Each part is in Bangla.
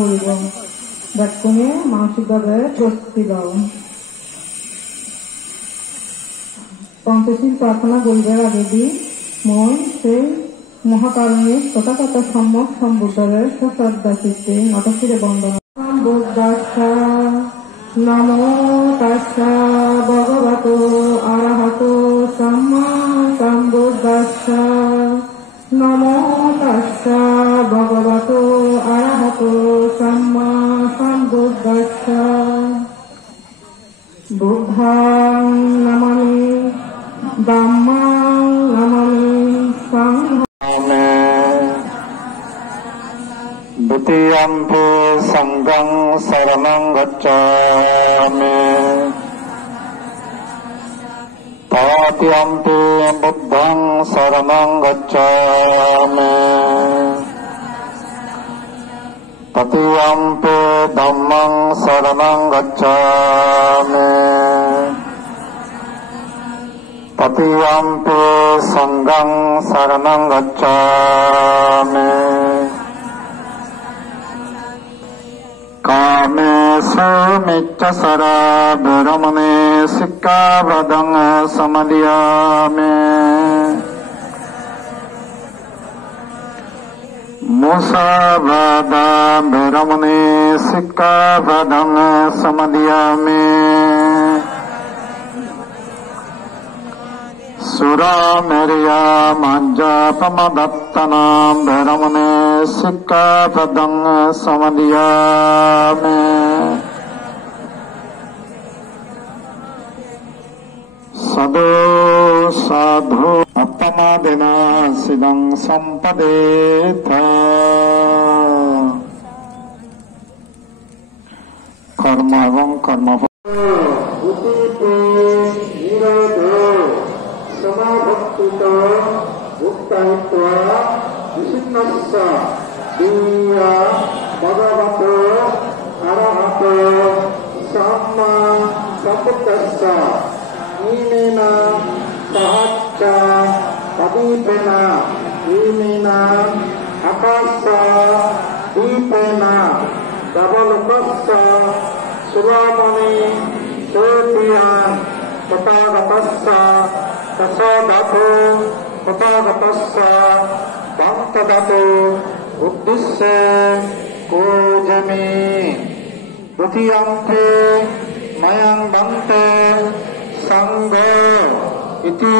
করিব। ব্যাকুণে মানসিকভাৱে প্ৰস্তুতি লওঁ। পঞ্চশীল প্ৰাৰ্থনা কৰিবৰ আগেদি মই সেই মহাকারণে তথাগত সম্যক সম্বুদ্ধরে সশ্রদ্ধা চিত্তে নতশিরে বন্দনা। বুদ্ধাস্য নমো তাস্য ভগবতো আরহতো সম্মা সম্বুদ্ধাস্য নমো তাস্য ভগবতো আরহতো সম্মা সম্বুদ্ধাস্য। বুদ্ধাং নমামি ধম্মাং নমামি সংঘং द्वितीयम्पि संघं शरणं गच्छामि तृतीयम्पि बुद्धं शरणं गच्छामि तृतीयम्पि धम्मं शरणं गच्छामि तृतीयम्पि संघं शरणं गच्छामि। कामेषु मिच्छसरा भरमणे सिक्खापदं समादयामि। मुसावादा भरमणे सिक्खापदं समादयामि। सुरामेर्या मज्जापमदत्तनां भरमणे सिक्खापदं समादयामि। साधु साधु अपमादेना सिदं सम्पदेथ। कर्म एवं कर्मफल समाभक्तितो मुक्तायित्वा विशिन्नस्य दिव्या भगवतो अरहतो सम्मा सम्बुद्धस्य ईमेन सहच्च प्रदीपेन ईमेन आकाश दीपेन धवलोकस्य सुरामणि ज्योतियान् तथागतस्य तथागतो तथागतस्य भक्तगतो उद्दिश्य कोजमे द्वितीयम्पि मयं बन्ते संघ इति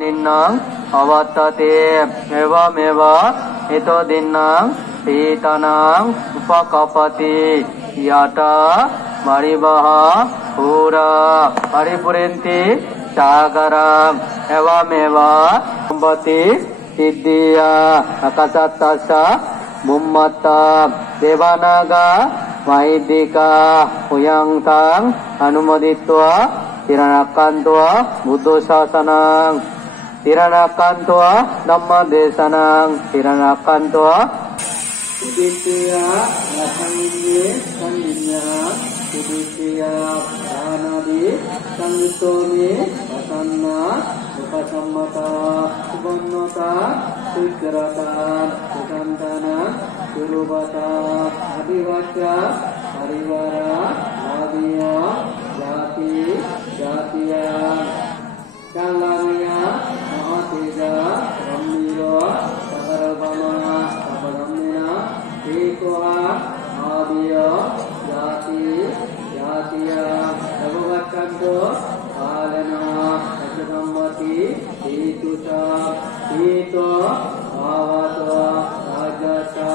निन्नं अवत्तते एवमेव इतो दिन्नं पीतनं उपकपति यथा मरिवः पूरा परिपुरेन्ति सागरम् एवमेव सम्पत्ति Scindia आकाशत्तस्य बुम्मत्ता देवानागा महिदिका उयंतां अनुमोदित्वा तिरणक्कान्त्वा बुद्धशासनं तिरणक्कान्त्वा धम्मदेशनं तिरणक्कान्त्वा Uditya Lathangye Sandinya Uditya Dhanadi Sangitoni Pasanna Upasammata Subannata Sikrata Sukantana Surubata Adivacya Parivara Ladya Jati Jatiya Kalamaya Mahateja Ramiro Sagarabama Ekoha Adiya Jati Jatiya Bhagavatanto Alana Sagamati Itusa Ito Bhavato Rajasa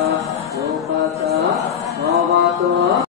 Lokasa Bhavato.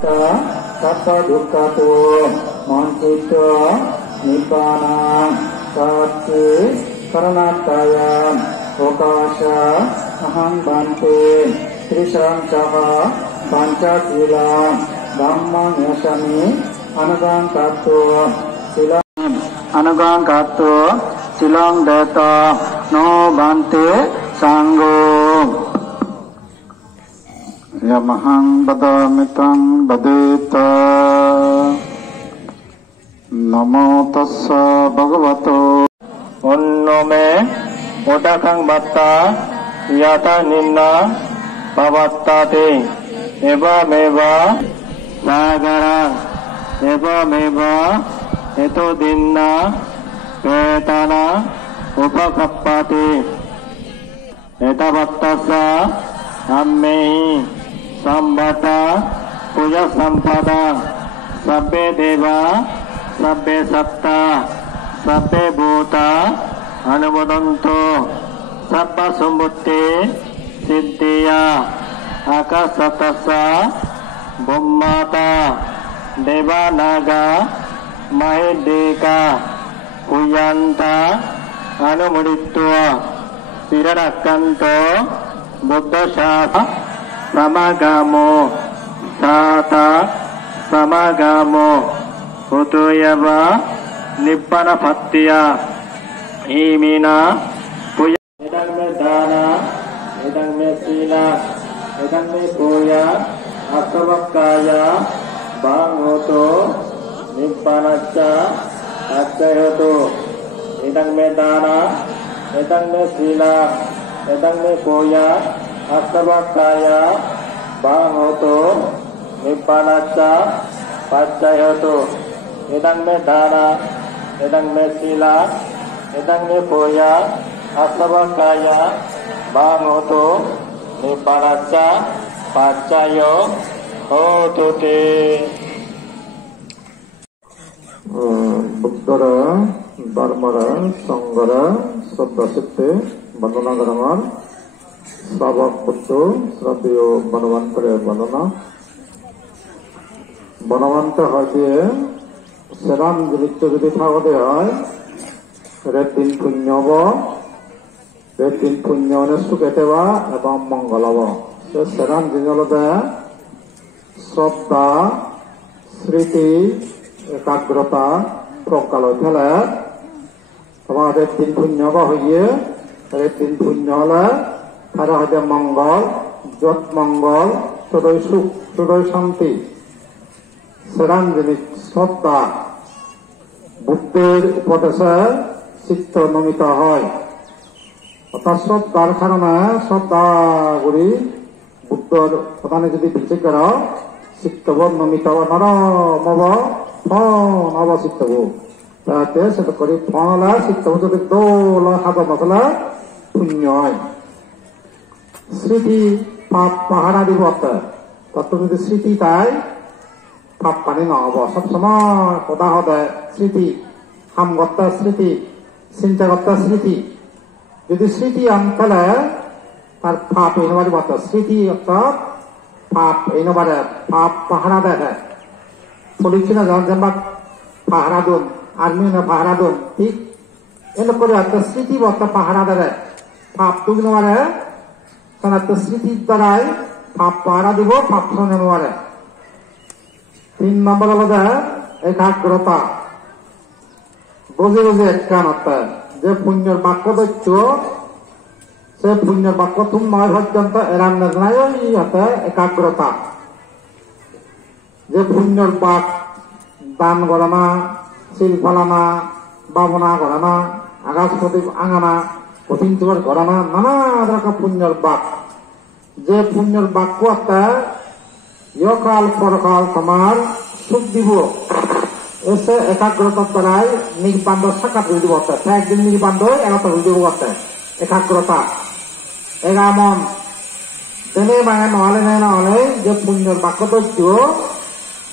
Satta Kappa Dukkato Mancita Nibbana Sati Karanataya Okasha Aham Bante Trisam Saha Pancasila Dhammang Yasami Anagang Kato Silang Anagang Kato Silang Deta No Bante Sanggo Yamahang Badamitang Badeta Namo Tassa Bhagavato Onnome Odakang Batta Yata Ninna Pavattate Eva Meva Sagara Eva Meva Eto Dinna Vetana Upakappati Etavattasa Ammehi Sambata Puja Sampada Sabbe Deva Sabbe Satta Sabbe Bhuta Anumodanto Sabba Sambutti Siddhiya Akasatasa Bummata Deva Naga Mahidika Puyanta Anumudittua Siranakanto Buddha Shata Samagamo Sata Samagamo Utuyava Nibbana Pattiya Imina Puya Edang me dana Edang me sila Edang me puya Asavakaya Banghoto Nibbanacha Accayoto Edang me dana Edang me sila Edang me puya Asavakaya Banghoto Nibbanacha Accayoto Edang me dana Edang me sila Edang me puya Asavakaya Banghoto Nibbanacha Accayo Hotuti Buddhara Dharmara Sanghara Saddhasitte Bandhanagaramar Sabak Buddho Srabiyo Banavantare Bandhana Banavanta Hajye Seram Jilitto Jodi Thagode Hai Retin Punyava Retin Punyane Suketeva Ebam Mangalava Se Seram Jinalode Sraddha Sriti Ekagrata Prokalo Thele Tama Retin Punyava Hoye Retin Punyala Thara Haja Mangal Jot Mangal Sudoi Suk Sudoi Shanti Seram Jinik Sraddha Buddhir Upodeshe Chitta Nomita Hoy অর্থাৎ শ্রদ্ধার কারণে শ্রদ্ধা করি বুদ্ধর প্রধানে যদি বিচার করা চিত্তব নমিত নরমব ফনব চিত্তব তাতে সেটা করি ফনলা চিত্তব যদি দোল হাত মশলা পুণ্য হয় স্মৃতি পাপ পাহারা দিব তত যদি স্মৃতি তাই পাপ পানি নহব সবসময় সদা সদায় স্মৃতি হামগত স্মৃতি চিন্তাগত স্মৃতি যদি স্মৃতি আনফালে তার পাপ এই নবারে বার্তা স্মৃতি অর্থাৎ পাপ এই নবারে পাপ পাহারা দেখে পুলিশ না যেমন পাহারা দুন আর্মি না পাহারা দুন ঠিক এনে করে একটা স্মৃতি বার্তা পাহারা দেবে পাপ তুই নবারে তার একটা স্মৃতির দ্বারাই পাপ পাহারা দিব পাপ শোনে নবারে 3 নম্বর হলো একাগ্রতা বুঝে বুঝে একখান অর্থাৎ যে পুণ্যের বাক্য দৈত্য সে পুণ্যের বাক্য তুম নয় পর্যন্ত এরাম নাই ইয়াতে একাগ্রতা যে পুণ্যের বাক দান করে না শিল ফলানা বাবনা করে না আকাশ প্রদীপ আঙানা কঠিন চুয়ার করে না নানা রকম পুণ্যের বাক যে পুণ্যের বাক্য একটা ইয়কাল পরকাল তোমার সুখ দিব এসে একাগ্রতার দ্বারাই নির্বান্ধ সাক্ষাৎ হয়ে দিব একদিন নির্বান্ধ এগারোটা হয়ে দিব একাগ্রতা এগামন তেনে বাঙে নহলে নাই নহলে যে পুণ্যের বাক্য দৈত্য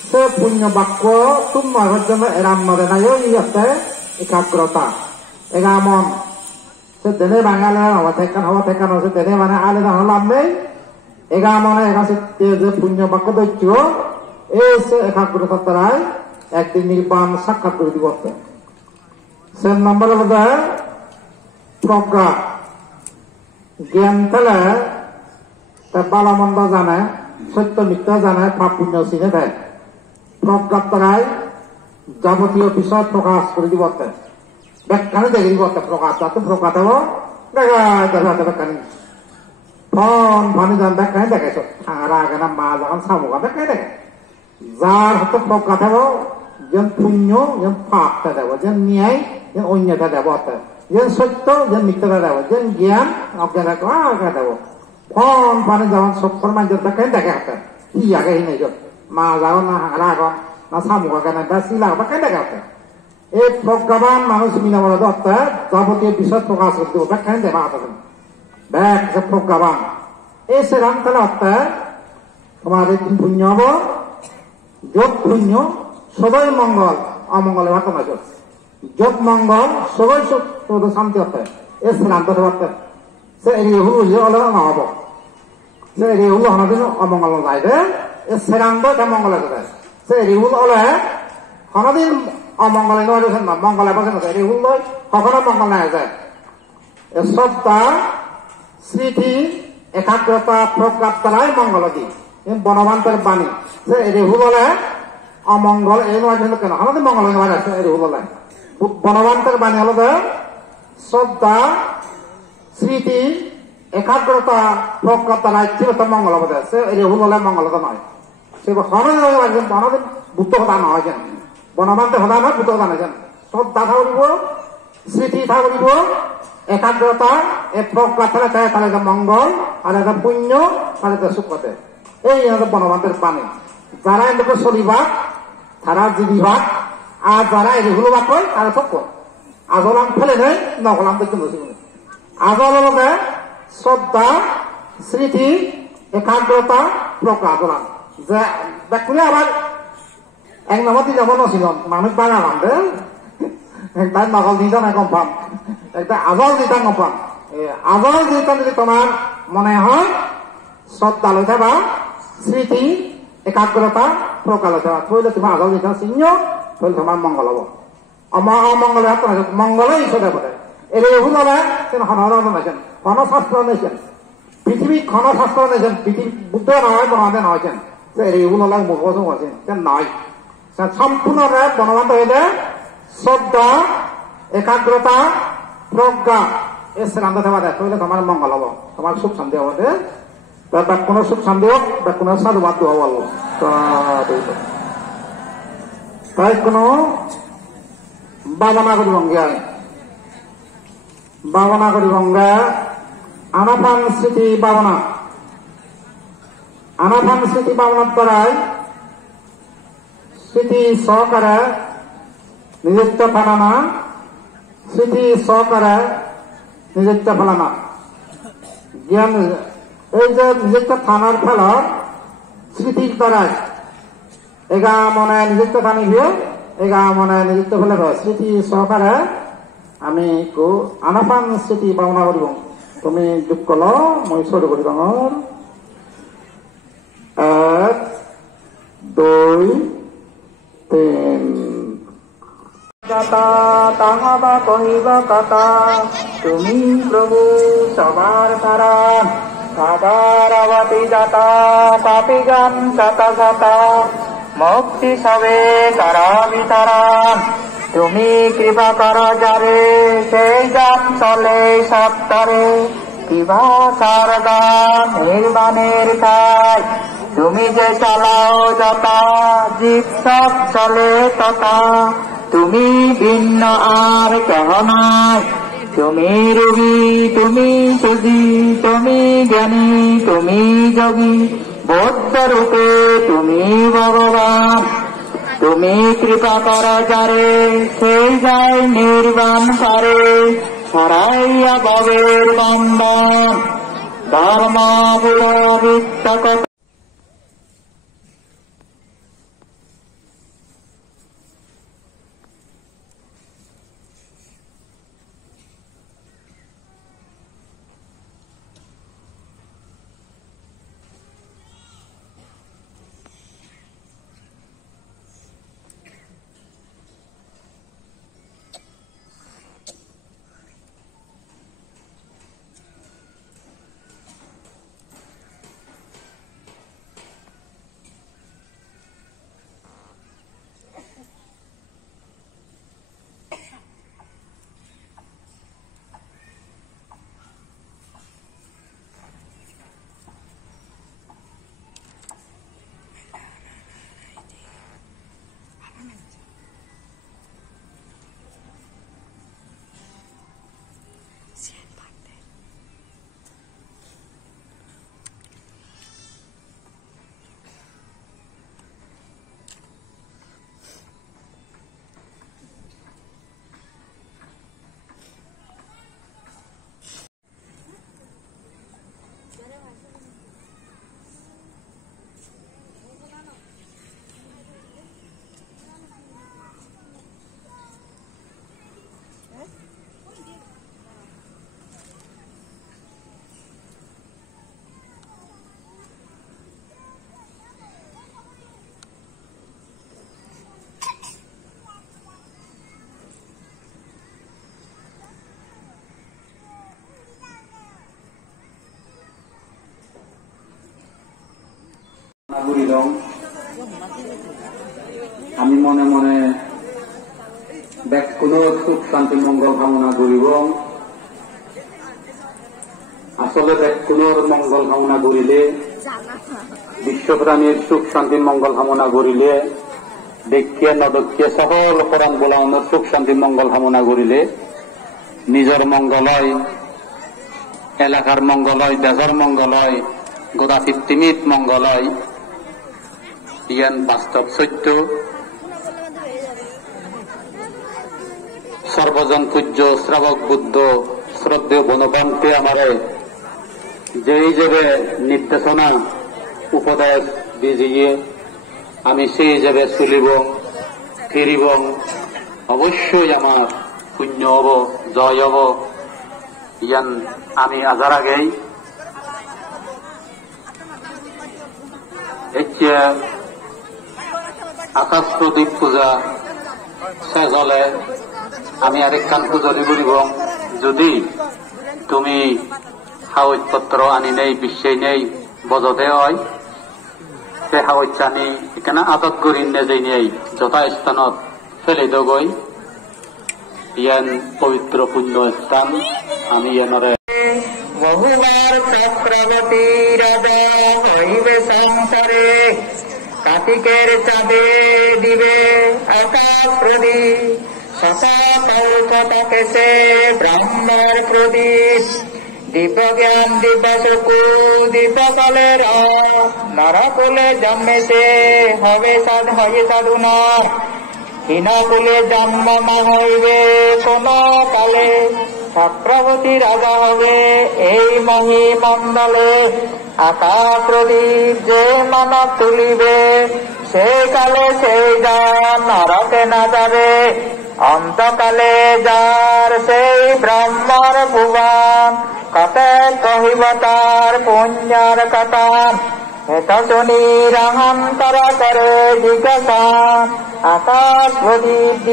সে পুণ্য বাক্য তুম নয় জন্য এরাম নদে নাই আছে একাগ্রতা এগামন সে তেনে বাঙালে হওয়া ঠেকানো সে তেনে মানে আলে না হলাম নেই এগামনে এগাছে যে পুণ্য বাক্য দৈত্য এসে একাগ্রতার দ্বারাই একদিন নির্বাণ সাক্ষাৎ করে দিব। 4 নম্বরে বোধ প্রজ্ঞা, জ্ঞান ফেলে তা ভালো মন্দ জানে, সত্য মিথ্যা জানে, পাপ পুণ্য চিনে দেয়। প্রজ্ঞার দ্বারাই যাবতীয় বিষয় প্রকাশ করে দিব, ব্যাখ্যানে দেখে দিব। প্রকাশ যাতে প্রকাশ হব দেখা ব্যাখ্যানি ফোন ফানি যান ব্যাখ্যানে দেখাইছ ঠাঙারা আগে না মা যখন সামুকা ব্যাখ্যায় দেখে। যার হাতে প্রজ্ঞা থাকব যেন পুণ্য যেন পাপটা দেব, যেন ন্যায় যেন অন্যটা দেব, যেন সত্য যেন মিথ্যাটা দেব, যেন জ্ঞান অজ্ঞান দেব। ফোন ফানি যখন সত্তর মানুষের ব্যাখ্যায় দেখে হাতে কি আগে হি নাই মা যাও না হাঙারা আগন না সামুকা কেন শিলা ব্যাখ্যায় দেখে হাতে। এই প্রজ্ঞাবান মানুষ মিনা বলে যাবতীয় বিষয় প্রকাশ করতে হবে ব্যাখ্যায় দেখা হাতে ব্যাখ্যা প্রজ্ঞাবান। এই সেরাম তাহলে অর্থাৎ তোমার একদিন পুণ্য হব, যোগ পুণ্য সবাই মঙ্গল, অমঙ্গলের হাত না যোগ মঙ্গল সবাই শান্তি হতে এই শ্রান্ত হতে সে এরিয়ে হল হলে না হব, সে এরিয়ে হল হনাদিন অমঙ্গল যাইবে, এই শ্রান্ত এটা মঙ্গলে যায়। সে এরিয়ে হল হলে হনাদিন অমঙ্গলে নয় না মঙ্গলে বসে না, এরিয়ে হল কখনো মঙ্গল না যায়। শ্রদ্ধা স্মৃতি একাগ্রতা প্রজ্ঞার দ্বারাই মঙ্গল দি বনবান্তের বাণী যে রেহু বলে অমঙ্গল এই নয় কেন আমাদের মঙ্গল আছে রেহু বলে বনবান্তের বাণী হলো যে শ্রদ্ধা স্মৃতি একাগ্রতা প্রজ্ঞার দ্বারাই চিরত মঙ্গল বোধ সে রেহু বলে মঙ্গলতা নয়। সে হনদিন হনদিন বুদ্ধ হতা নয় যেন বনবান্তের হতা নয়, বুদ্ধ হতা নয় যেন শ্রদ্ধা থাকব, স্মৃতি থাকব, একাগ্রতা এ প্রজ্ঞা ছাড়া চায় তাহলে একটা মঙ্গল আর একটা পুণ্য আর একটা সুখতে এই বনবান্তের বাণী। যারা এদিকে শরীরভাগ তারা জীবিভাগ, আর যারা এগুলো ভাগ হয় তারা সব আজলাম ফেলে নেয় নকলাম দেখতে বসে আজল হবে শ্রদ্ধা স্মৃতি একাগ্রতা প্রজ্ঞা আজলাম যে দেখলে আবার এক নম্বর যেমন নছিল মানুষ বানালাম তাই নকল দিতে না কম পাম একটা আজল দিতা কম আজল দিতা যদি তোমার মনে হয় শ্রদ্ধা লইতে বা স্মৃতি একাগ্রতা প্রজ্ঞা লইতে বা থইলে তোমার আজল দিতা চিহ্ন থইলে তোমার মঙ্গল হব। অমঙ্গলের হাত মঙ্গলে ঈশ্বরে বলে এর এগুলো হলে হনরণ নাইছেন হনশাস্ত্র নাইছেন পৃথিবী ক্ষণশাস্ত্র নাইছেন পৃথিবী বুদ্ধ নয় বনবাদে নয়ছেন এর এগুলো হলে মুখবচ আছেন নয় সম্পূর্ণ বনবাদ হইলে শ্রদ্ধা একাগ্রতা প্রজ্ঞা এ শ্রেণী থাকা দেয় তাহলে তোমার মঙ্গল হব, তোমার সুখ শান্তি হব। তার কোনো সুখ শান্তি হোক বা কোনো সাধুবাদ হব বলবো তাই কোনো ভাবনা করি গঙ্গায় ভাবনা করি গঙ্গা আনাপান স্মৃতি ভাবনা আনাপান স্মৃতি ভাবনার দ্বারাই স্মৃতি সহকারে নিযুক্ত ফেলানা স্মৃতি সহকারে নিযুক্ত ফেলানা জ্ঞান এই যে নিযুক্ত থানার ফেলার স্মৃতির দ্বারাই এগা মনে নিযুক্ত থানি ভিয়ে এগা মনে নিযুক্ত ফেলে স্মৃতি সহকারে আমি আনাপান স্মৃতি ভাবনা করিব তুমি যোগ কল মই শুরু করি ডাঙর 1 2 3 তাহাবা কহিব কথা তুমি প্রভু সবার তারা সাদারাবতী যাতা পাপি গান শতা শতা মুক্তি সবে তারা বিতারান তুমি কৃপা কর যারে সেই গান চলে সত্তরে কিবা সারদা নির্বাণের ঠাই তুমি যে চালাও যতা জীব সব চলে তথা তুমি ভিন্ন আর কেহ নাই তুমি রবি তুমি সুজি তুমি জ্ঞানী তুমি যোগী বৌদ্ধ রূপে তুমি ভগবান তুমি কৃপা কর যারে সেই যায় নির্বাণ করে সরাইয়া ভবের বন্ধন ধর্ম পুরবিত্তক করিল। আমি মনে মনে ব্যাকুল সুখ শান্তি মঙ্গল কামনা করিব। আসলে ব্যাকুলর মঙ্গল কামনা করিলে, বিশ্বপ্রাণীর সুখ শান্তির মঙ্গল কামনা করিলে, দেখিয়ে নদক্ষিয়ে সকল পরম বোলাউনের সুখ শান্তির মঙ্গল কামনা করিলে নিজের মঙ্গল হয়, এলাকার মঙ্গল হয়, দেশের মঙ্গল হয়, গোটা পৃথিবীর মঙ্গল হয়। ইয়ান বাস্তব সত্য। সর্বজন পূজ্য শ্রাবক বুদ্ধ শ্রদ্ধেয় বনপন্থী আমারে যে হিসেবে নির্দেশনা উপদেশ দিয়ে আমি সেই হিসেবে চলিব ফিরিব, অবশ্যই আমার পুণ্য হব, জয় হব। ইয়ান আমি আজার আগেই আকাশ প্রদীপ পূজা শেষ হলে আমি আরেকখান পুজোরি করিব। যদি তুমি কাগজপত্র আনি নেই, বিশ্বে নেই, বজতে হয়, সে কাগজ আনি এখানে আটক করি নেই নেই যথাস্থানত ফেলে দগই। ইয়ান পবিত্র পুণ্য স্থান। আমি এনরে বহুবার চক্রবর্তী রাজা হইবে সংসারে, কার্তিকের চাঁদে দিবে আকাশ প্রদীপ, সকাল সে ব্রাহ্মণ প্রদীপ, দিব্য জ্ঞান দিব্য চকু দিব্য কালের নরকুলে জন্মেছে হবে হয়ে সাধু নর, হীনকুলে জন্ম না হইবে কোন কালে, চক্রবর্তী রাজা হবে এই মহিমণ্ডলে, আকাশ প্রদীপ যে মানব তুলিবে সে কালে সেই যান নরকে না যাবে, অন্তকালে যার সেই ব্রহ্মর ভুবন, কতে কহিব তার পুণ্যর কথা, এত শুনি রাহান্তর করে জিজ্ঞাসা আকাশ প্রদীপ